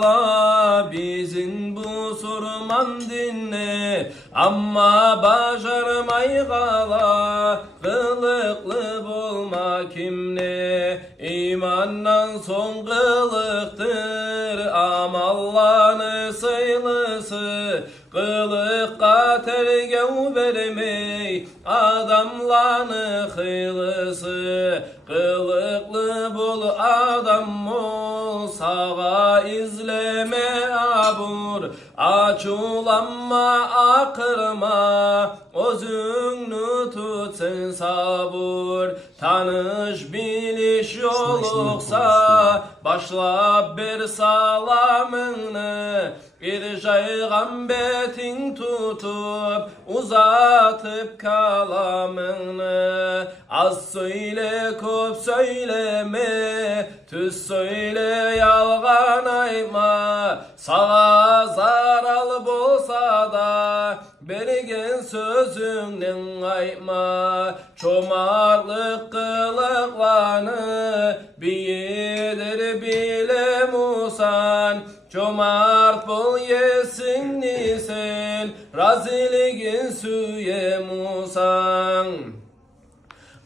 kala bizim bu surman dinle, amma başarmay kala kılıklı bulma kimne. İmandan son kılıktır amallarını sayılısı, kılıkka tergev vermey adamlarını hıylısı. Kılıklı bul adam ol, sağa izleme abur, açulanma akırma, özünü tut sen sabur. Tanış biliş yoluksa başla bir salamını, İrcaygan betin tutup uzatıp kalamını. Az söyle köp söyleme, tüz söyle yalgan ayma, sağa zaral bolsa da bergen sözünden ayma. Çomarlık kılıklanı bilir bile musan, cömert bol yesin sen, raziligin süye musan.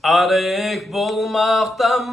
Arık bulmaktan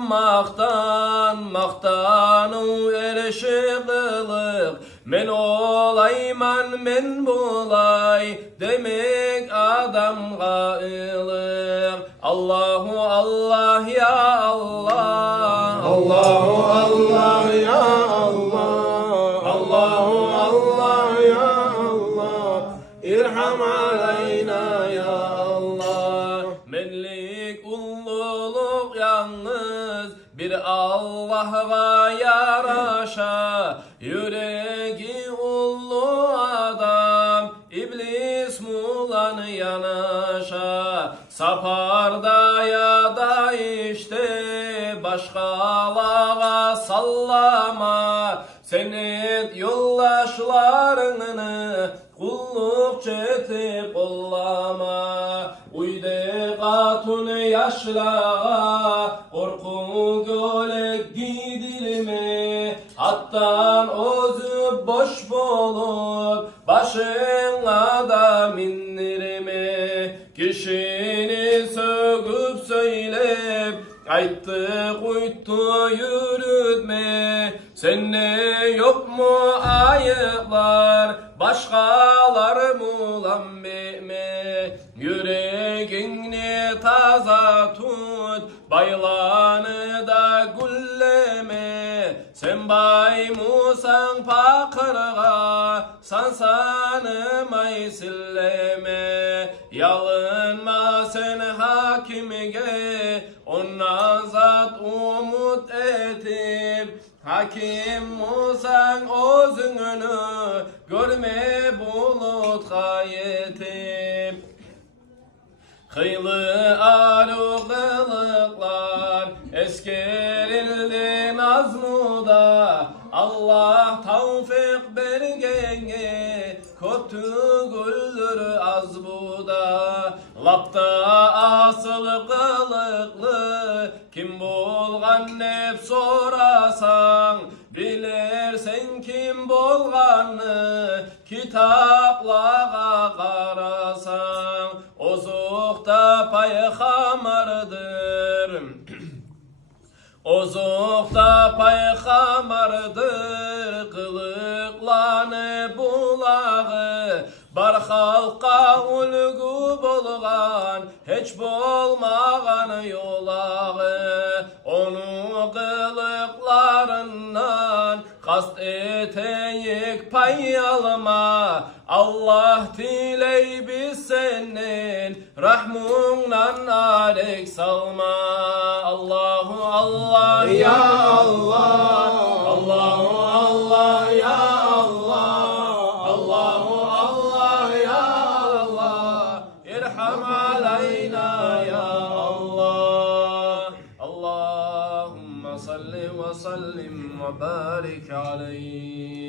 maktanu erişi kılık, men olayman men bulay demek adamga ılık. Allahu Allah ya Allah, Allahu Allah ya Allah, Allahu Allah ya Allah, İrham aleyna ya Allah. Menlik ulluluk yalnız bir Allah'a yaraşa, yüreği ullu adam iblis mulan yanaşa. Saparda ya da işte başkalara sallama, senet yoldaşlarını kulluk çeti kollama. Uyde katun yaşlara korku gölek giydirme, hattan özü boş bulup başına da mindirme. Kişini söküp söylep ayttı kuyttu yürütme, sende yok mu ayıplar başkalar mulan beme. Yüreğini taza tut, baylanı da gülleme. Sen bay Musan pakırga, sansanı may silleme. Yalınma sen hakimge, ondan zat umut etip. Hakim Musan özünü görme bulutga yetip. Hıylı aru kılıklar eskerildi nazmuda, Allah tavfik bergenge kötü güldür az buda. Lapta asıl kılıklı kim bulgan hep sorasan, bilersen kim bulganı kitaplara karasan. Ozukta paygamardır, ozukta paygamardır, kılıklanı bulağı. Bar halka ulgu bulgan, hiç bulmagan yolağı. Onu kılıklarından kast eteyik pay alma. Allah diley biz senin rahmundan arek salma. Allahu Allah Ya Allah, Allahu Allah ya Allah, Allahu Allah ya Allah, irham aleyna ya Allah. Allahümme salli ve sellim ve barik aleyh.